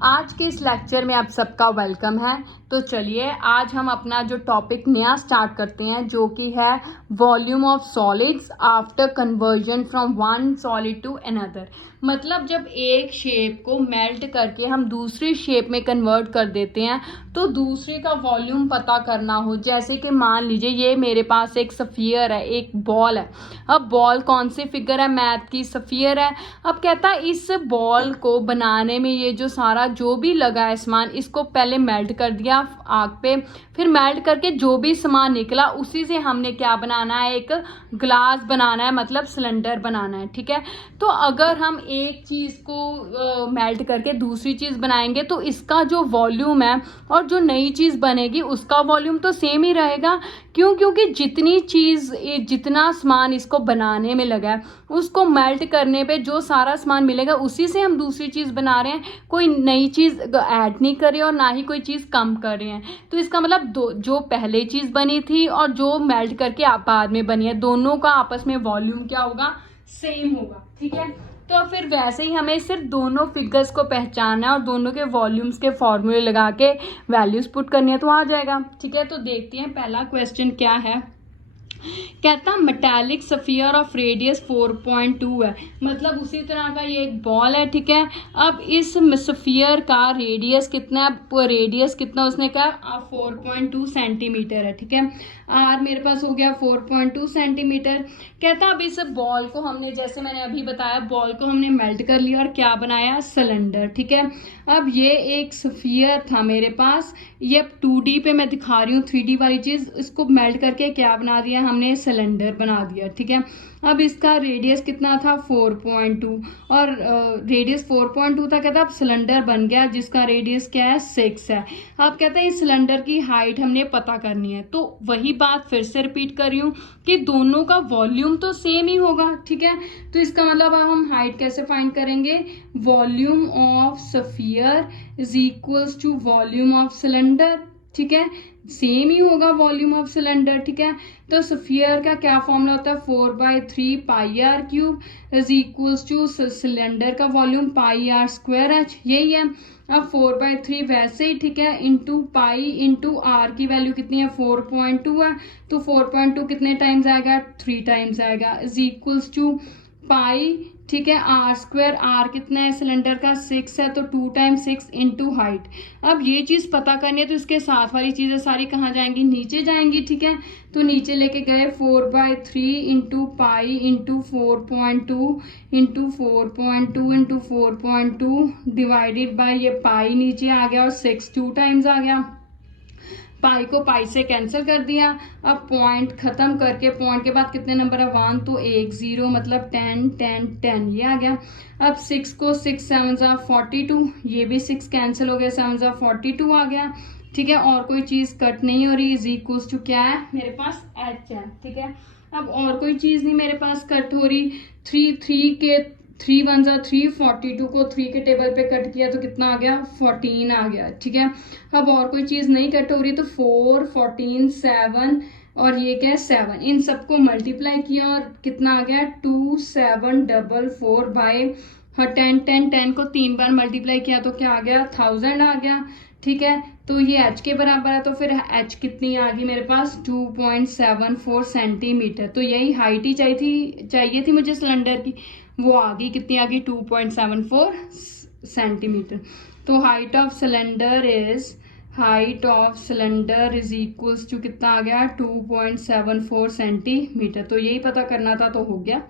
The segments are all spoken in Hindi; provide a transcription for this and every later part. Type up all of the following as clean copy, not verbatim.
आज के इस लेक्चर में आप सबका वेलकम है। तो चलिए आज हम अपना जो टॉपिक नया स्टार्ट करते हैं, जो कि है volume of solids after conversion from one solid to another. मतलब जब एक शेप को मेल्ट करके हम दूसरी शेप में कन्वर्ट कर देते हैं तो दूसरे का वॉल्यूम पता करना हो। जैसे कि मान लीजिए ये मेरे पास एक स्फीयर है, एक बॉल है। अब बॉल कौन सी फिगर है? मैथ की स्फीयर है। अब कहता है इस बॉल को बनाने में ये जो सारा जो भी लगा है सामान, इसको पहले मेल्ट कर दिया आग पे, फिर मेल्ट करके जो भी सामान निकला उसी से हमने क्या बनाना है, एक ग्लास बनाना है, मतलब सिलेंडर बनाना है। ठीक है, तो अगर हम एक चीज को मेल्ट करके दूसरी चीज बनाएंगे तो इसका जो वॉल्यूम है और जो नई चीज बनेगी उसका वॉल्यूम तो सेम ही रहेगा। क्यों? क्योंकि जितना सामान इसको बनाने में लगा है उसको मेल्ट करने पे जो सारा सामान मिलेगा उसी से हम दूसरी चीज बना रहे हैं। कोई नई चीज ऐड नहीं कर रहे और ना ही कोई चीज कम कर रहे हैं। तो इसका मतलब जो पहले चीज बनी थी और जो मेल्ट करके बाद में बनी है, दोनों का आपस में वॉल्यूम क्या होगा? सेम होगा। ठीक है, तो फिर वैसे ही हमें सिर्फ दोनों फिगर्स को पहचानना है और दोनों के वॉल्यूम्स के फॉर्मूले लगा के वैल्यूज पुट करनी है तो आ जाएगा। ठीक है, तो देखते हैं पहला क्वेश्चन क्या है। कहता मेटालिक स्फीयर ऑफ रेडियस 4.2 है। मतलब उसी तरह का ये एक बॉल है। ठीक है, अब इस स्फीयर का रेडियस कितना है? रेडियस कितना उसने कहा? 4.2 सेंटीमीटर है। ठीक है, आर मेरे पास हो गया 4.2 सेंटीमीटर। कहता अब इस बॉल को हमने, जैसे मैंने अभी बताया, बॉल को हमने मेल्ट कर लिया और क्या बनाया? सिलेंडर। ठीक है, अब ये एक स्फीयर था मेरे पास, ये 2D पे मैं दिखा रही हूँ, 3D वाली चीज, इसको मेल्ट करके क्या बना दिया हमने? सिलेंडर बना दिया। ठीक है, अब इसका रेडियस कितना था? 4.2 और रेडियस 4.2 था। कहता अब सिलेंडर बन गया जिसका रेडियस क्या है? 6 है। अब कहता है इस सिलेंडर की हाइट हमने पता करनी है। तो वही बात फिर से रिपीट कर रही हूँ कि दोनों का वॉल्यूम तो सेम ही होगा। ठीक है, तो इसका मतलब अब हम हाइट कैसे फाइंड करेंगे? Volume of sphere is equals to volume of cylinder. ठीक है, सेम ही होगा वॉल्यूम ऑफ सिलेंडर। ठीक है, तो स्फीयर का क्या फॉर्मूला होता है? 4/3 pi R cube is equals to cylinder का volume pi are square H, यही है। अब 4/3 वैसे ही, ठीक है, इंटू पाई इंटू आर की वैल्यू कितनी है? 4.2 है, तो 4.2 कितने टाइम्स आएगा? 3 टाइम्स आएगा, इज इक्वल्स टू पाई, ठीक है, आर स्क्वायर, आर कितना है सिलेंडर का? 6 है, तो 2 टाइम्स 6 इंटू हाइट। अब ये चीज पता करनी है तो इसके साथ वाली चीजें सारी कहाँ जाएंगी? नीचे जाएंगी। ठीक है, तो नीचे लेके गए 4/3 into pi into 4.2 into 4.2 into 4.2 divided by ये पाई नीचे आ गया और 6 2 टाइम्स आ गया। पाई को पाई से कैंसिल कर दिया। अब पॉइंट खत्म करके पॉइंट के बाद कितने नंबर है? 1, तो 1 0, मतलब 10 10 10 ये आ गया। अब 6 को 6 7 42, ये भी 6 कैंसिल हो गया, 7 42 आ गया। ठीक है, और कोई चीज कट नहीं हो रही, इज इक्वल्स टू क्या है मेरे पास? एच है। ठीक है, अब और कोई चीज नहीं मेरे पास कट हो रही। 3 के 3 1 3, 42 को 3 के टेबल पे कट किया तो कितना आ गया? 14 आ गया। ठीक है, अब और कोई चीज नहीं कट हो रही तो 4 14 7 और ये क्या है? 7। इन सबको मल्टीप्लाई किया और कितना आ गया? 2744 बाय 10 10 10 को 3 बार मल्टीप्लाई किया तो क्या आ गया? 1000 आ गया। ठीक है, तो ये h के बराबर है, तो फिर h कितनी आ गई मेरे पास? 2.74 सेंटीमीटर। तो यही हाइट ही चाहिए थी मुझे सिलेंडर की, वो आ गई। कितनी आ गई? 2.74 सेंटीमीटर। तो height of cylinder is equals to कितना आ गया? 2.74 सेंटीमीटर। तो यही पता करना था तो हो गया।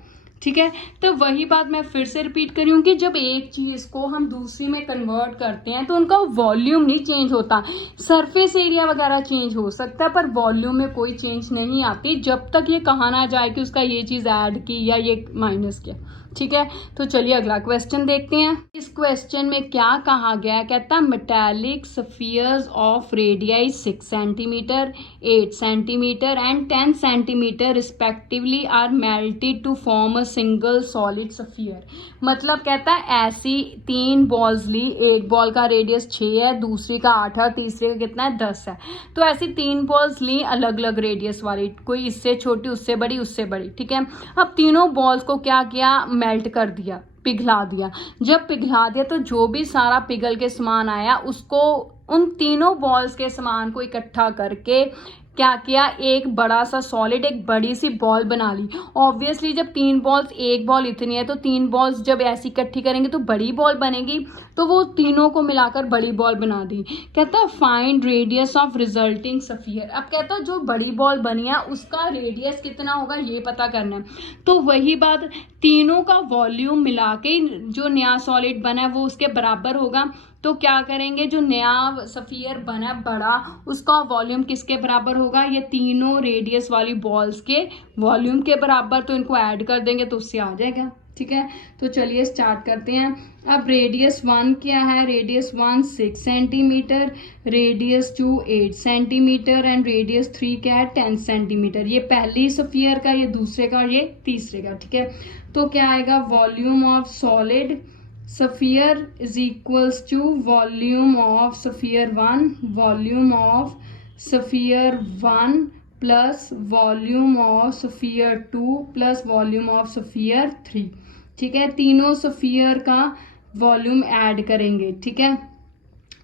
ठीक है, तो वही बात मैं फिर से रिपीट कर रही हूँ कि जब एक चीज को हम दूसरी में कन्वर्ट करते हैं तो उनका वॉल्यूम नहीं चेंज होता। सरफेस एरिया वगैरह चेंज हो सकता है पर वॉल्यूम में कोई चेंज नहीं आती जब तक ये कहा ना जाए कि उसका ये चीज ऐड की या ये माइनस किया। ठीक है, तो चलिए अगला क्वेश्चन देखते हैं। इस क्वेश्चन में क्या कहा गया है? कहता metallic spheres of radii 6 centimetre 8 centimetre and 10 centimetre respectively are melted to form a single solid sphere. मतलब कहता है ऐसी 3 बॉल्स ली, एक बॉल का रेडियस 6 है, दूसरी का 8 है, तीसरे का कितना है? 10 है। तो ऐसी 3 बॉल्स ली अलग अलग रेडियस वाली, कोई इससे छोटी, उससे बड़ी, उससे बड़ी। ठीक है, अब तीनों बॉल्स को क्या किया? मेल्ट कर दिया, पिघला दिया। जब पिघला दिया तो जो भी सारा पिघल के सामान आया उसको, उन तीनों बॉल्स के सामान को इकट्ठा करके क्या किया, एक बड़ा सा सॉलिड, एक बड़ी सी बॉल बना ली। ऑब्वियसली जब 3 बॉल्स, एक बॉल इतनी है तो 3 बॉल्स जब ऐसी इकट्ठी करेंगे तो बड़ी बॉल बनेगी, तो वो तीनों को मिलाकर बड़ी बॉल बना दी। कहता find radius of resulting sphere. अब कहता जो बड़ी बॉल बनी है उसका रेडियस कितना होगा ये पता करना है। तो वही बात, तीनों का वॉल्यूम मिला के जो नया सॉलिड बना है वो उसके बराबर होगा। तो क्या करेंगे, जो नया स्फीयर बना बड़ा उसका वॉल्यूम किसके बराबर होगा, ये तीनों रेडियस वाली बॉल्स के वॉल्यूम के बराबर। तो इनको ऐड कर देंगे तो उससे आ जाएगा। ठीक है, तो चलिए स्टार्ट करते हैं। अब रेडियस 1 क्या है, radius 1 6 centimetre, radius 2 8 centimetre and radius 3 क्या है 10 सेंटीमीटर। ये पहली स्फीयर का, ये दूसरे का और ये तीसरे का। ठीक है, तो क्या आएगा, volume of solid sphere is equals to volume of sphere 1, volume of sphere 1 plus volume of sphere 2 plus volume of sphere 3। ठीक है, तीनों स्फीयर का वॉल्यूम ऐड करेंगे। ठीक है,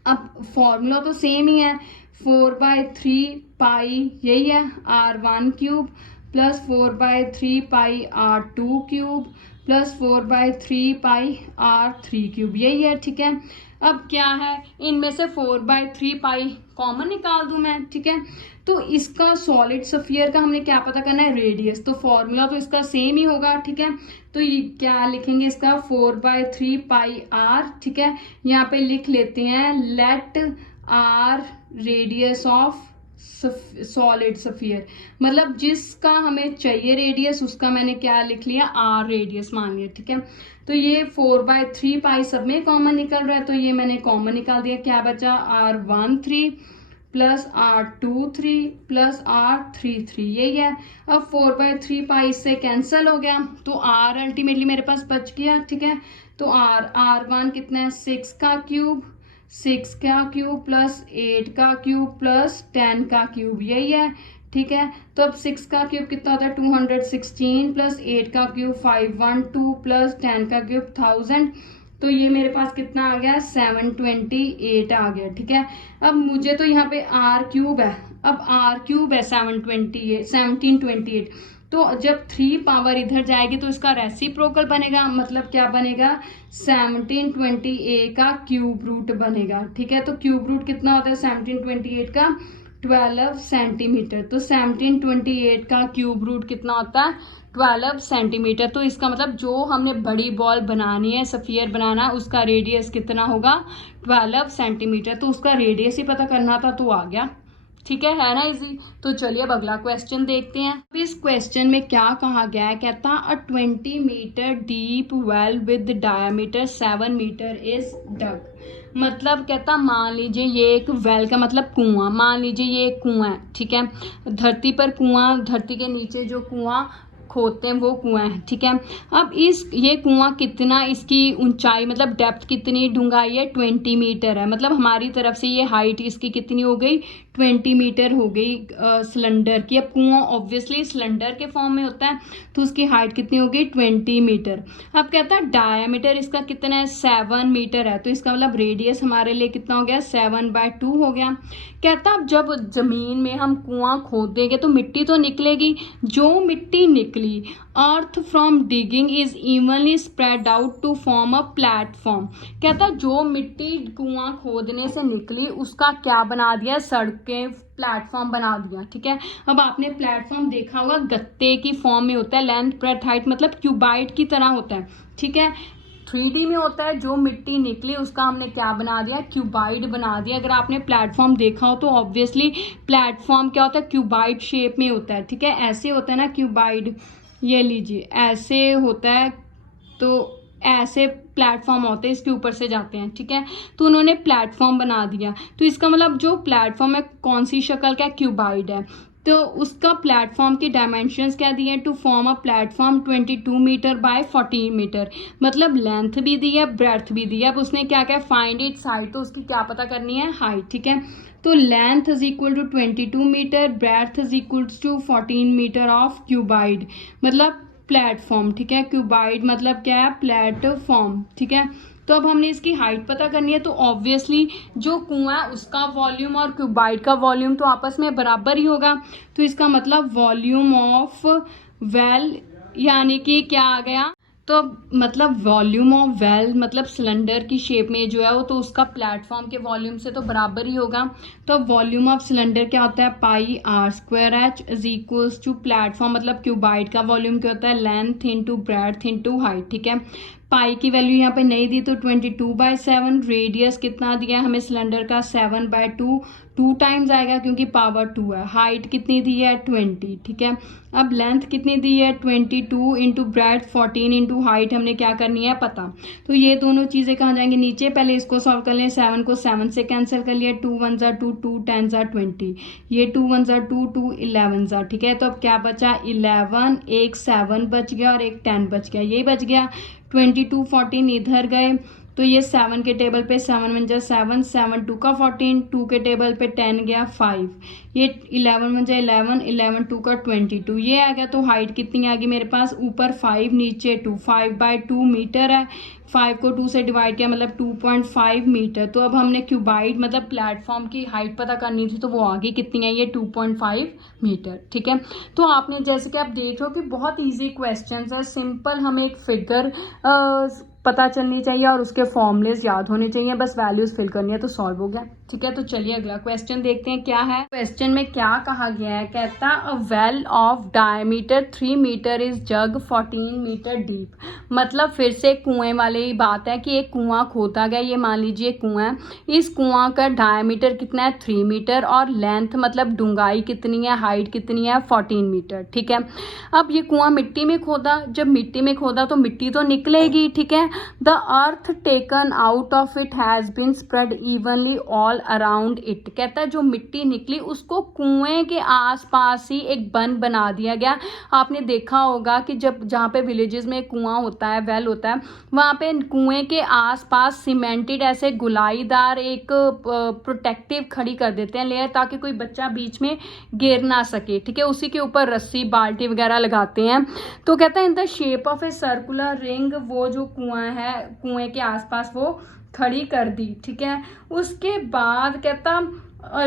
अब फॉर्मूला तो सेम ही है, 4/3 पाई यही है r1 क्यूब प्लस 4/3 पाई r2 क्यूब प्लस 4/3 पाई r3 क्यूब, यही है। ठीक है, अब क्या है, इनमें से 4/3 पाई कॉमन निकाल दूं मैं। ठीक है, तो इसका सॉलिड स्फीयर का हमने क्या पता करना है, रेडियस। तो फॉर्मूला तो इसका सेम ही होगा। ठीक है, तो ये क्या लिखेंगे, इसका 4/3 पाई r। ठीक है, यहाँ पे लिख लेते हैं let r radius of solid sphere, मतलब जिसका हमें चाहिए रेडियस उसका मैंने क्या लिख लिया, r रेडियस मान लिया। ठीक है, तो ये 4/3 पाई सब में कॉमन निकल रहा है, तो ये मैंने कॉमन निकाल दिया। क्या बचा, r1 3 plus r2 3 plus r3 3, यही है। अब 4/3 पाई इससे कैंसिल हो गया तो r अल्टीमेटली मेरे पास बच गया। ठीक है, तो r1 कितना है 6 का क्यूब, 6 का क्यूब प्लस 8 का क्यूब प्लस 10 का क्यूब, यही है। ठीक है, तो अब 6 का क्यूब कितना होता है 216 प्लस 8 का क्यूब 512 प्लस 10 का क्यूब 1000, तो ये मेरे पास कितना आ गया 728 आ गया। ठीक है, अब मुझे तो यहाँ पे r क्यूब है, अब r क्यूब है 1728, तो जब 3 पावर इधर जाएगी तो इसका रेसिप्रोकल बनेगा, मतलब क्या बनेगा 1728 का क्यूब रूट बनेगा। ठीक है, तो क्यूब रूट कितना होता है 1728 का 12 सेंटीमीटर, तो 1728 का क्यूब रूट कितना होता है 12 सेंटीमीटर। तो इसका मतलब जो हमने बड़ी बॉल बनानी है, स्फीयर बनाना, उसका रेडियस कितना होगा 12 सेंटीमीटर। तो उसका रेडियस ही पता करना था तो आ गया। ठीक है ना इजी। तो चलिए अब अगला क्वेश्चन देखते हैं। इस क्वेश्चन में क्या कहा गया है, कहता a 20 metre deep well with diameter 7 metre is dug. मतलब कहता मान लीजिए ये एक वेल का मतलब कुआं, मान लीजिए ये एक कुआं है। ठीक है, धरती पर कुआं, धरती के नीचे जो कुआं खोदते हैं वो कुआं है। ठीक है, अब ये कुआं कितना, इसकी ऊंचाई मतलब डेप्थ कितनी, डूंघाई है 20 मीटर है, मतलब हमारी तरफ से ये हाइट इसकी कितनी हो गई 20 मीटर हो गई सिलेंडर की। अब कुआं ऑब्वियसली सिलेंडर के फॉर्म में होता है तो उसकी हाइट कितनी हो गई 20 मीटर। अब कहता है डायामीटर इसका कितना है 7 मीटर है, तो इसका मतलब रेडियस हमारे लिए कितना हो गया 7/2 हो गया। कहता अब जब जमीन में हम कुआं खोदेंगे तो मिट्टी तो निकलेगी, जो मिट्टी निकली earth from digging is evenly spread out to form a platform. कहता जो मिट्टी कुआं खोदने से निकली उसका क्या बना दिया, सड़कें, प्लेटफॉर्म बना दिया। ठीक है, अब आपने प्लेटफॉर्म देखा होगा गत्ते की फॉर्म में होता है, लेंथ ब्रेथ हाइट मतलब क्यूबाइड की तरह होता है। ठीक है, 3D में होता है, जो मिट्टी निकली उसका हमने क्या बना दिया क्यूबाइड बना दिया। अगर आपने प्लेटफॉर्म देखा हो तो ऑब्वियसली प्लेटफॉर्म क्या होता है क्यूबाइड शेप में होता है। ठीक है, ऐसे होता है ना क्यूबाइड, ये लीजिए ऐसे होता है, तो ऐसे प्लेटफॉर्म होते हैं, इसके ऊपर से जाते हैं। ठीक है, तो उन्होंने प्लेटफॉर्म बना दिया, तो इसका मतलब जो प्लेटफॉर्म है कौन सी शक्ल का क्यूबाइड है, तो उसका प्लेटफॉर्म के डायमेंशंस क्या दिए हैं, to form a platform 22 metre by 14 metre, मतलब लेंथ भी दी है ब्रेथ भी दी है। अब उसने क्या क्या फाइंड इट्स हाइट, तो उसकी क्या पता करनी है हाइट। ठीक है, तो length is equal to 22 metre, breadth is equal to 14 metre of cuboid, मतलब प्लेटफॉर्म, ठीक है। क्यूबाइड मतलब क्या है, प्लेटफॉर्म, ठीक है। तो अब हमने इसकी हाइट पता करनी है, तो ऑब्वियसली जो कुआं है उसका वॉल्यूम और क्यूबाइड का वॉल्यूम तो आपस में बराबर ही होगा। तो इसका मतलब वॉल्यूम ऑफ वेल यानी कि क्या आ गया, तो मतलब वॉल्यूम ऑफ वेल मतलब सिलेंडर की शेप में जो है वो तो उसका प्लेटफॉर्म के वॉल्यूम से तो बराबर ही होगा। तो वॉल्यूम ऑफ सिलेंडर क्या होता है, pi are square H is equals to platform मतलब क्यूबाइड का वॉल्यूम क्या होता है, length into breadth into height, ठीक है। पाई की वैल्यू यहाँ पे नहीं दी तो 22/7, रेडियस कितना दिया है हमें सिलेंडर का 7/2, 2 टाइम्स आएगा क्योंकि पावर 2 है। हाइट कितनी दी है 20, ठीक है। अब लेंथ कितनी दी है 22 इंटू ब्रेड्थ 14 इंटू हाइट हमने क्या करनी है पता। तो ये दोनों चीज़ें कहाँ जाएंगी, नीचे। पहले इसको सॉल्व कर लें, 7 को 7 से कैंसिल कर लिया, 2 1 ज़ा 2, 2 10 ज़ा 20, ये 2 1 ज़ा 2, 2 11 ज़ा, ठीक है। तो अब क्या बचा 11, एक 7 बच गया और एक 10 बच गया, यही बच गया। 22 14 इधर गए तो ये 7 के टेबल पे 7 1 जा 7, 7 2 का 14, 2 के टेबल पे 10 गया 5, ये 11 1 जा 11, 11 2 का 22, ये आ गया। तो हाइट कितनी आ गई मेरे पास, ऊपर 5 नीचे 2, 5/2 मीटर है। 5 को 2 से डिवाइड किया मतलब 2.5 मीटर। तो अब हमने क्यूबाइड मतलब प्लेटफॉर्म की हाइट पता करनी थी, तो वो आ गई कितनी है, ये 2.5 मीटर, ठीक है। तो आपने जैसे कि आप देख रहे हो कि बहुत ईजी क्वेश्चन है, सिंपल, हमें एक फिगर पता चलनी चाहिए और उसके फॉर्मूलेज याद होने चाहिए, बस वैल्यूज फिल करनी है तो सॉल्व हो गया, ठीक है। तो चलिए अगला क्वेश्चन देखते हैं क्या है। क्वेश्चन में क्या कहा गया है, कहता a well of diameter 3 metre is dug 14 metre deep. मतलब फिर से कुएं वाली बात है कि एक कुआं खोदा गया, ये मान लीजिए कुआं है, इस कुआं का डायमीटर कितना है 3 मीटर और लेंथ मतलब डूंगाई कितनी है, हाइट कितनी है 14 मीटर, ठीक है। अब ये कुआं मिट्टी में खोदा, जब मिट्टी में खोदा तो मिट्टी तो निकलेगी, ठीक है। The earth taken out of it has been spread evenly all around it. कहता है जो मिट्टी निकली उसको कुएं के आसपास ही एक बन बना दिया गया। आपने देखा होगा कि जब जहाँ पे विलेजेस में कुआं होता है, वेल होता है, वहाँ पे कुएं के आसपास सीमेंटेड ऐसे गुलाईदार एक प्रोटेक्टिव खड़ी कर देते हैं लेयर, ताकि कोई बच्चा बीच में गिर ना सके, ठीक है। उसी के ऊपर रस्सी बाल्टी वगैरह लगाते हैं। तो कहता है in the shape of a circular ring, वो जो कुआं है कुएं के आसपास वो खड़ी कर दी, ठीक है। उसके बाद कहता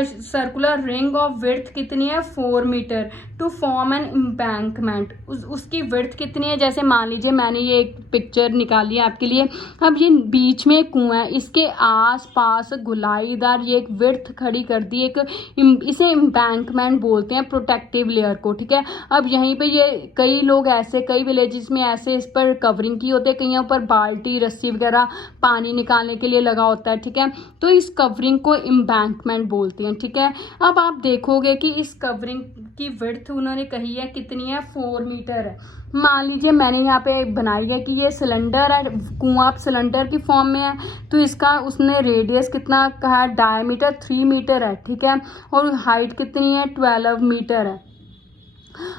सर्कुलर रिंग ऑफ विड्थ कितनी है 4 metre to form an embankment. उसकी विड्थ कितनी है, जैसे मान लीजिए मैंने ये एक पिक्चर निकाली है आपके लिए। अब ये बीच में कुआं है, इसके आसपास गुलाईदार ये एक विड्थ खड़ी कर दी, एक इसे एम्बैंकमेंट बोलते हैं प्रोटेक्टिव लेयर को, ठीक है। अब यहीं पे ये कई लोग ऐसे, कई विलेजेस में ऐसे इस पर कवरिंग की होती है, कहीं पर बाल्टी रस्सी वगैरह पानी निकालने के लिए लगा होता है, ठीक है। तो इस कवरिंग को एम्बैंकमेंट बोलते हैं, ठीक है। अब आप देखोगे कि इस कवरिंग की विड्थ उन्होंने कही है कितनी है 4 मीटर है। मान लीजिए मैंने यहाँ पे बनाई है कि ये सिलेंडर है, कुआं सिलेंडर की फॉर्म में है, तो इसका उसने रेडियस कितना कहा, डायमीटर 3 मीटर है, ठीक है। और हाइट कितनी है 12 मीटर है।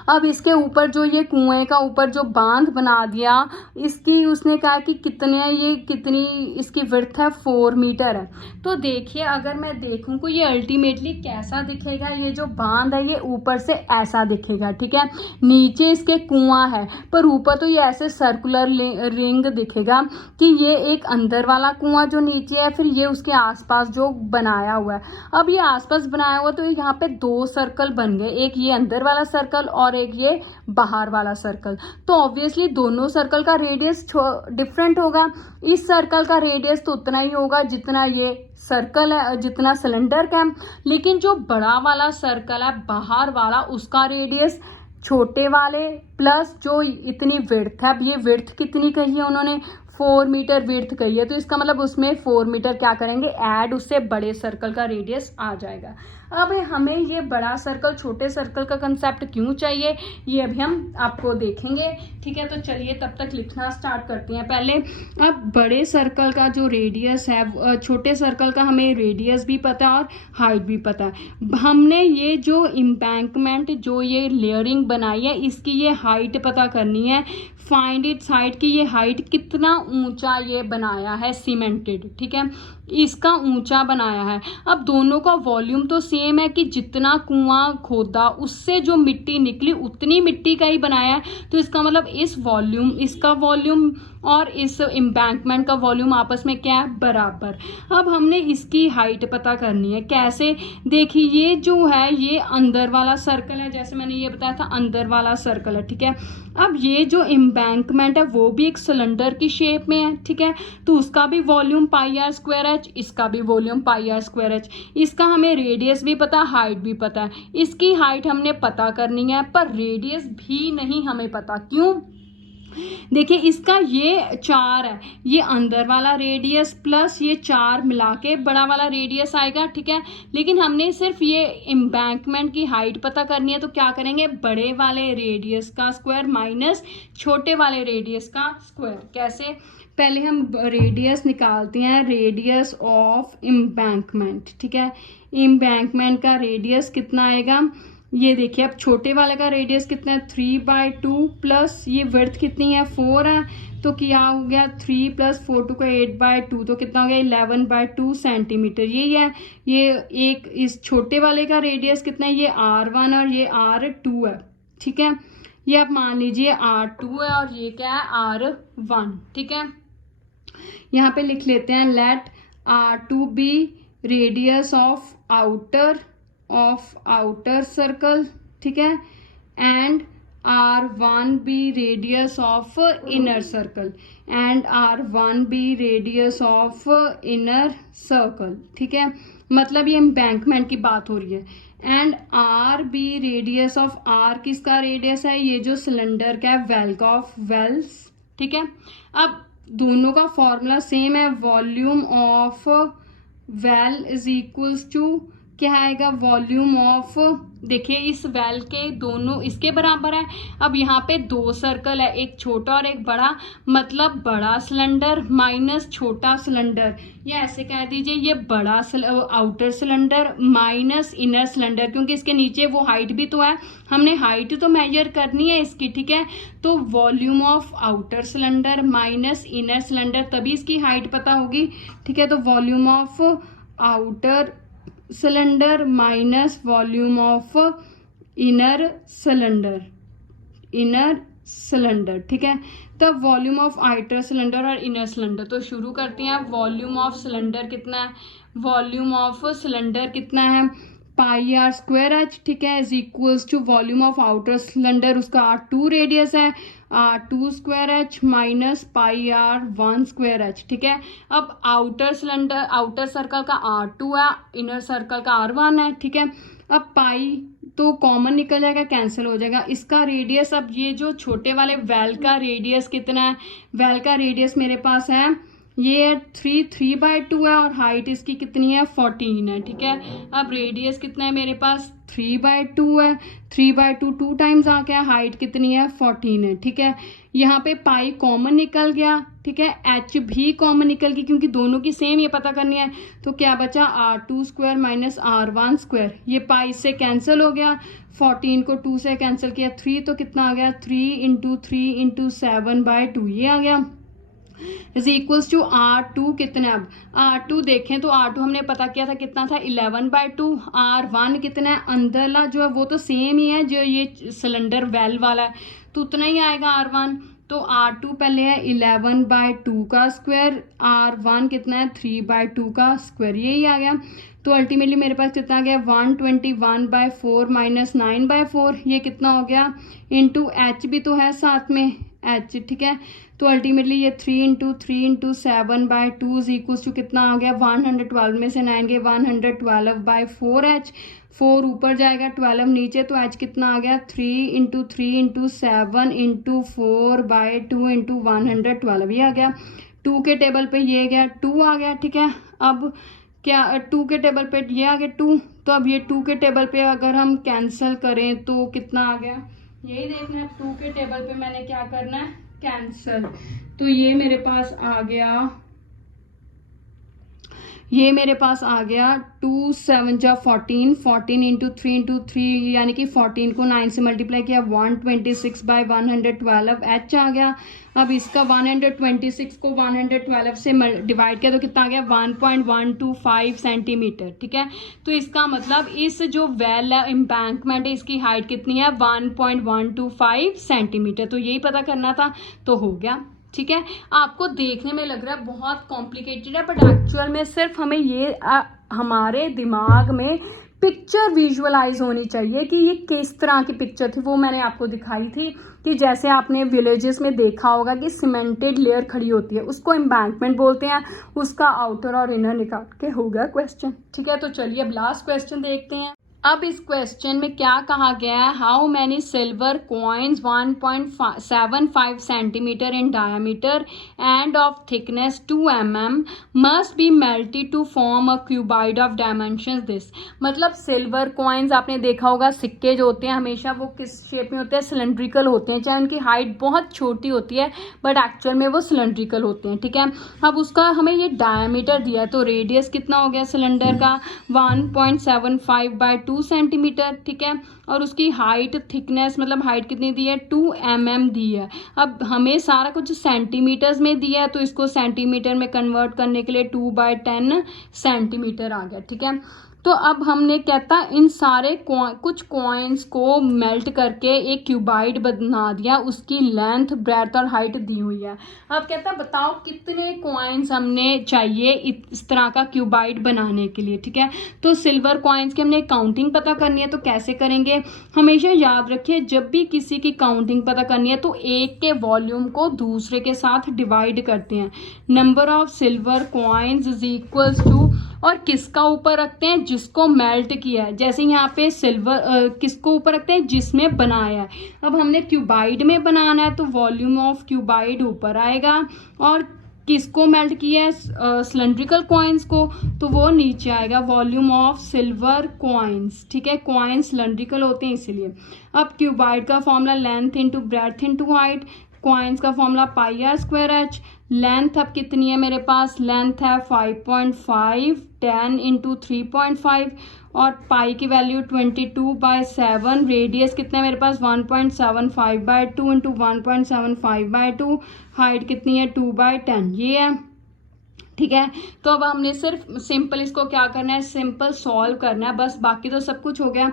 अब इसके ऊपर जो ये कुएं का ऊपर जो बांध बना दिया, इसकी उसने कहा कि कितनी इसकी विड्थ है 4 मीटर है। तो देखिए अगर मैं देखूं को ये अल्टीमेटली कैसा दिखेगा, ये जो बांध है ये ऊपर से ऐसा दिखेगा, ठीक है। नीचे इसके कुआं है पर ऊपर तो ये ऐसे सर्कुलर रिंग दिखेगा कि ये एक अंदर वाला कुआं जो नीचे है, फिर ये उसके आसपास जो बनाया हुआ है। अब ये आसपास बनाया हुआ तो यहाँ पे 2 सर्कल बन गए, एक ये अंदर वाला सर्कल और एक ये बाहर वाला सर्कल। तो ऑब्वियसली दोनों सर्कल का रेडियस डिफरेंट होगा। इस सर्कल का रेडियस तो उतना ही होगा जितना ये सर्कल है, जितना सिलेंडर का है। लेकिन जो बड़ा वाला सर्कल है बाहर वाला, उसका रेडियस छोटे वाले प्लस जो इतनी विड्थ है। अब ये विड्थ कितनी कही है उन्होंने, 4 मीटर विड्थ कही है, तो इसका मतलब उसमें 4 मीटर क्या करेंगे ऐड, उससे बड़े सर्कल का रेडियस आ जाएगा। अब हमें ये बड़ा सर्कल छोटे सर्कल का कंसेप्ट क्यों चाहिए, ये अभी हम आपको देखेंगे, ठीक है। तो चलिए तब तक लिखना स्टार्ट करते हैं पहले। अब बड़े सर्कल का जो रेडियस है, छोटे सर्कल का हमें रेडियस भी पता है और हाइट भी पता है। हमने ये जो एम्बैंकमेंट जो ये लेयरिंग बनाई है, इसकी ये हाइट पता करनी है। फाइंड इट्स हाइट की ये हाइट कितना ऊंचा ये बनाया है सीमेंटेड, ठीक है। इसका ऊंचा बनाया है। अब दोनों का वॉल्यूम तो सेम है कि जितना कुआं खोदा उससे जो मिट्टी निकली उतनी मिट्टी का ही बनाया है, तो इसका मतलब इसका वॉल्यूम और इस एम्बैंकमेंट का वॉल्यूम आपस में क्या है, बराबर। अब हमने इसकी हाइट पता करनी है। कैसे? देखिए ये जो है ये अंदर वाला सर्कल है, जैसे मैंने ये बताया था अंदर वाला सर्कल है, ठीक है। अब ये जो एम्बैंकमेंट है वो भी एक सिलेंडर की शेप में है, ठीक है, तो उसका भी volume pi are square h, इसका भी volume pi are square h. इसका हमें रेडियस भी पता है, हाइट भी पता है। इसकी हाइट हमने पता करनी है पर रेडियस भी नहीं हमें पता। क्यों? देखिए इसका ये 4 है, ये अंदर वाला रेडियस प्लस ये 4 मिला के बड़ा वाला रेडियस आएगा, ठीक है। लेकिन हमने सिर्फ ये एम्बैंकमेंट की हाइट पता करनी है, तो क्या करेंगे, बड़े वाले रेडियस का स्क्वायर माइनस छोटे वाले रेडियस का स्क्वायर। कैसे? पहले हम रेडियस निकालते हैं, रेडियस ऑफ एम्बैंकमेंट, ठीक है। एम्बैंकमेंट का रेडियस कितना आएगा, ये देखिए अब छोटे वाले का रेडियस कितना है 3/2 प्लस ये विड्थ कितनी है 4 है, तो क्या हो गया 3 + 4 2 का 8/2, तो कितना हो गया 11/2 सेंटीमीटर। यही है। ये एक इस छोटे वाले का रेडियस कितना है, ये R1 और ये R2 है, ठीक है। ये आप मान लीजिए R2 है और ये क्या है R1, ठीक है। यहाँ पे लिख लेते हैं let R2 be radius of outer circle, ठीक है, and R1 be radius of inner circle, ठीक है। मतलब ये एम्बैंकमेंट की बात हो रही है। And r be radius of r, किसका रेडियस है, ये जो सिलेंडर का वेल्स, ठीक है। अब दोनों का फॉर्मूला सेम है, volume of well is equals to क्या आएगा, वॉल्यूम ऑफ, देखिए इस वेल के दोनों इसके बराबर है। अब यहाँ पे 2 सर्कल है, एक छोटा और एक बड़ा, मतलब बड़ा सिलेंडर माइनस छोटा सिलेंडर, या ऐसे कह दीजिए ये बड़ा outer cylinder minus inner cylinder, क्योंकि इसके नीचे वो हाइट भी तो है, हमने हाइट तो मेजर करनी है इसकी, ठीक है। तो volume of outer cylinder minus inner cylinder, तभी इसकी हाइट पता होगी, ठीक है। तो volume of outer cylinder minus volume of inner cylinder, ठीक है। तब वॉल्यूम ऑफ आउटर सिलेंडर और इनर सिलेंडर, तो शुरू करते हैं। वॉल्यूम ऑफ सिलेंडर कितना है, वॉल्यूम ऑफ सिलेंडर कितना है पाई आर स्क्वायर एच, ठीक है, is equals to volume of outer cylinder, उसका R2 रेडियस है, R2 square h minus pi R1 square h, ठीक है। अब आउटर सर्कल का R2 है, इनर सर्कल का R1 है, ठीक है। अब पाई तो कॉमन निकल जाएगा, कैंसिल हो जाएगा। इसका रेडियस, अब ये जो छोटे वाले वेल का रेडियस कितना है, वेल का रेडियस मेरे पास है ये 3/2 है और हाइट इसकी कितनी है 14 है, ठीक है। अब रेडियस कितना है मेरे पास 3/2 है, 3/2 2 टाइम्स आ गया, हाइट कितनी है 14 है, ठीक है। यहाँ पे पाई कॉमन निकल गया, ठीक है, एच भी कॉमन निकल गई क्योंकि दोनों की सेम ये पता करनी है। तो क्या बचा R2 square minus R1 square, ये पाई से कैंसिल हो गया, 14 को 2 से कैंसिल किया 3, तो कितना आ गया 3 × 3 × 7/2, ये आ गया इज इक्वल्स टू R2 कितना। अब R2 देखें तो R2 हमने पता किया था कितना था 11/2, R1 कितना है अंदरला जो है वो तो सेम ही है जो ये सिलेंडर वेल वाला है, तो उतना ही आएगा R1। तो R2 पहले है 11/2 का स्क्वायर, R1 कितना है 3/2 का स्क्वायर, यही आ गया। तो अल्टीमेटली मेरे पास कितना आ गया 121/4 माइनस 9/4, ये कितना हो गया इंटू एच भी तो है साथ में एच, ठीक है। तो अल्टीमेटली ये 3 × 3 × 7/2 इज इक्वल्स टू कितना आ गया 112 में से 9 गए 112/4 एच, 4 ऊपर जाएगा 12 नीचे, तो एच कितना आ गया 3 × 3 × 7 × 4/2 × 112, ये आ गया। 2 के टेबल पे ये गया 2 आ गया, ठीक है। अब क्या 2 के टेबल पे ये आ गया 2, तो अब ये 2 के टेबल पे अगर हम कैंसिल करें तो कितना आ गया, यही देखना है 2 के टेबल पे मैंने क्या करना है कैंसिल, तो ये मेरे पास आ गया, ये मेरे पास आ गया 2 7 जा 14, 14 इंटू 3 इंटू 3 यानी कि 14 को 9 से मल्टीप्लाई किया 126/112 एच आ गया। अब इसका 126 को 112 से डिवाइड किया तो कितना आ गया 1.125 सेंटीमीटर। ठीक है, तो इसका मतलब इस जो वेल एम्बैंकमेंट है इसकी हाइट कितनी है 1.125 सेंटीमीटर। तो यही पता करना था तो हो गया। ठीक है, आपको देखने में लग रहा है बहुत कॉम्प्लिकेटेड है, बट एक्चुअल में सिर्फ हमें ये हमारे दिमाग में पिक्चर विजुअलाइज होनी चाहिए कि ये किस तरह की पिक्चर थी। वो मैंने आपको दिखाई थी कि जैसे आपने विलेजेस में देखा होगा कि सीमेंटेड लेयर खड़ी होती है, उसको एम्बैंकमेंट बोलते हैं, उसका आउटर और इनर निकाल के हो गया क्वेश्चन। ठीक है, तो चलिए अब लास्ट क्वेश्चन देखते हैं। अब इस क्वेश्चन में क्या कहा गया है, how many silver coins 1.75 centimetre in diameter and of thickness 2 mm must be melted to form a cuboid of dimensions this. मतलब सिल्वर कॉइन्स आपने देखा होगा, सिक्के जो होते हैं हमेशा वो किस शेप में होते हैं, सिलेंड्रिकल होते हैं, चाहे उनकी हाइट बहुत छोटी होती है बट एक्चुअल में वो सिलेंड्रिकल होते हैं। ठीक है, अब उसका हमें ये डायमीटर दिया है तो रेडियस कितना हो गया सिलेंडर का 1.75/2 सेंटीमीटर। ठीक है, और उसकी हाइट थिकनेस मतलब हाइट कितनी दी है 2 mm दी है। अब हमें सारा कुछ सेंटीमीटर्स में दिया है तो इसको सेंटीमीटर में कन्वर्ट करने के लिए 2/10 सेंटीमीटर आ गया। ठीक है, तो अब हमने कहता इन सारे कुछ कॉइन्स को मेल्ट करके एक क्यूबाइड बना दिया, उसकी लेंथ ब्रेड्थ और हाइट दी हुई है। अब कहता बताओ कितने कॉइन्स हमने चाहिए इस तरह का क्यूबाइड बनाने के लिए। ठीक है, तो सिल्वर कॉइन्स की हमने काउंटिंग पता करनी है तो कैसे करेंगे, हमेशा याद रखिए जब भी किसी की काउंटिंग पता करनी है तो एक के वॉल्यूम को दूसरे के साथ डिवाइड करते हैं। Number of silver coins is equals to, और किसका ऊपर रखते हैं जिसको मेल्ट किया है। जैसे यहाँ पे सिल्वर किसको ऊपर रखते हैं जिसमें बनाया है। अब हमने क्यूबाइड में बनाना है तो वॉल्यूम ऑफ क्यूबाइड ऊपर आएगा, और किसको मेल्ट किया है सिलेंड्रिकल कॉइन्स को तो वो नीचे आएगा वॉल्यूम ऑफ सिल्वर कॉइन्स। ठीक है, कॉइन्स सिलेंड्रिकल होते हैं इसीलिए। अब क्यूबाइड का formula length into breadth into height, coins का फॉर्मूला πr²h। लेंथ अब कितनी है मेरे पास, लेंथ है 5.5, 10 इंटू 3.5 और पाई की वैल्यू 22/7। रेडियस कितना है मेरे पास 1.75/2 इंटू 1.75/2। हाइट कितनी है 2/10 ये है। ठीक है, तो अब हमने सिर्फ सिंपल इसको क्या करना है, सिंपल सॉल्व करना है बस, बाकी तो सब कुछ हो गया।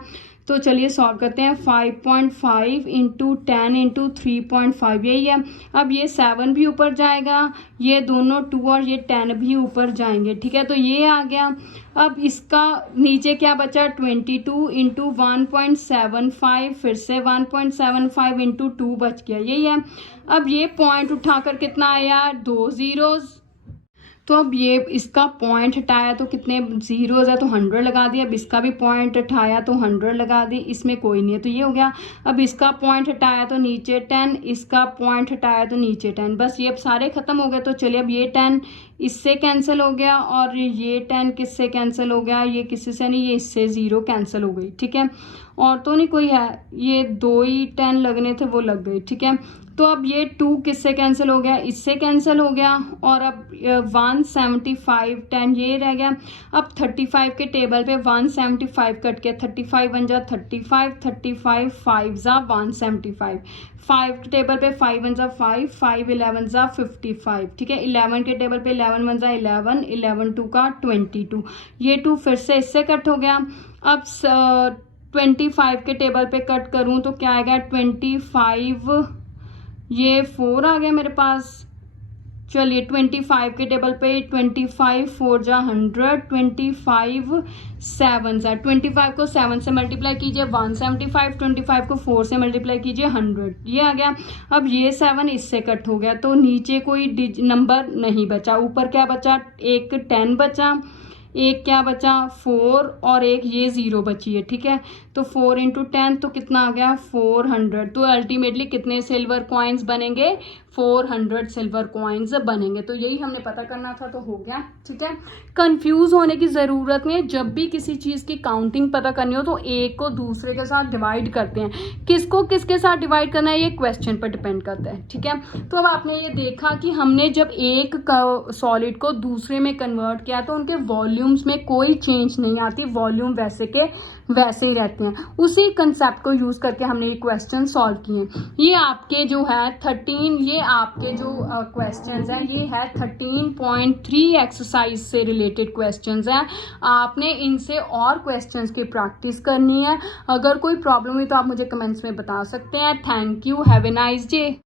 तो चलिए सॉल्व करते हैं। 5.5 इंटू 10 इंटू 3.5 यही है। अब ये 7 भी ऊपर जाएगा, ये दोनों 2 और ये 10 भी ऊपर जाएंगे। ठीक है, तो ये आ गया। अब इसका नीचे क्या बचा 22 इंटू 1.75, फिर से 1.75 इंटू 2 बच गया, यही है। अब ये पॉइंट उठाकर कितना आया 2 जीरोज़, तो अब ये इसका पॉइंट हटाया तो कितने जीरोज़ है तो 100 लगा दिया। अब इसका भी पॉइंट हटाया तो 100 लगा दी, इसमें कोई नहीं है तो ये हो गया। अब इसका पॉइंट हटाया तो नीचे 10, इसका पॉइंट हटाया तो नीचे 10, बस ये अब सारे ख़त्म हो गए। तो चलिए अब ये 10 इससे कैंसिल हो गया और ये 10 किससे कैंसिल हो गया, ये किसी से नहीं, ये इससे 0 कैंसिल हो गई। ठीक है, और तो नहीं कोई है, ये 2 ही 10 लगने थे वो लग गए। ठीक है, तो अब ये 2 किससे कैंसिल हो गया, इससे कैंसिल हो गया, और अब 175 10 ये रह गया। अब 35 के टेबल पे 175 कट के 35 बन जा 35, 35 5 जा 175, 5 के टेबल पे 5 1 जा 5, 5 11 जा 55। ठीक है, 11 के टेबल पे 11 1 जा 11, 11 2 का 22, ये 2 फिर से इससे कट हो गया। अब 25 के टेबल पे कट करूँ तो क्या आएगा 25, ये 4 आ गया मेरे पास। चलिए 25 के टेबल पे 25 4 जा 100, 25 7 जा 25 को 7 से मल्टीप्लाई कीजिए 175, 25 को 4 से मल्टीप्लाई कीजिए 100, ये आ गया। अब ये 7 इससे कट हो गया तो नीचे कोई नंबर नहीं बचा, ऊपर क्या बचा, एक 10 बचा, एक क्या बचा 4 और एक ये 0 बची है, ठीक है। तो 4 इंटू 10 तो कितना आ गया 400। तो अल्टीमेटली कितने सिल्वर कॉइन्स बनेंगे 400 सिल्वर कॉइन्स बनेंगे। तो यही हमने पता करना था, तो हो गया, ठीक है। कंफ्यूज होने की ज़रूरत नहीं है। जब भी किसी चीज़ की काउंटिंग पता करनी हो तो एक को दूसरे के साथ डिवाइड करते हैं। किसको किसके साथ डिवाइड करना है ये क्वेश्चन पर डिपेंड करता है, ठीक है। तो अब आपने ये देखा कि हमने जब एक सॉलिड को दूसरे में कन्वर्ट किया तो उनके वॉल्यूम्स में कोई चेंज नहीं आती, वॉल्यूम वैसे के वैसे ही रहते हैं। उसी कंसेप्ट को यूज़ करके हमने ये क्वेश्चन सॉल्व किए। ये आपके जो है 13, ये आपके जो क्वेश्चंस हैं ये है 13.3 एक्सरसाइज से रिलेटेड क्वेश्चंस हैं। आपने इनसे और क्वेश्चंस की प्रैक्टिस करनी है। अगर कोई प्रॉब्लम हुई तो आप मुझे कमेंट्स में बता सकते हैं। Thank you, have a nice day.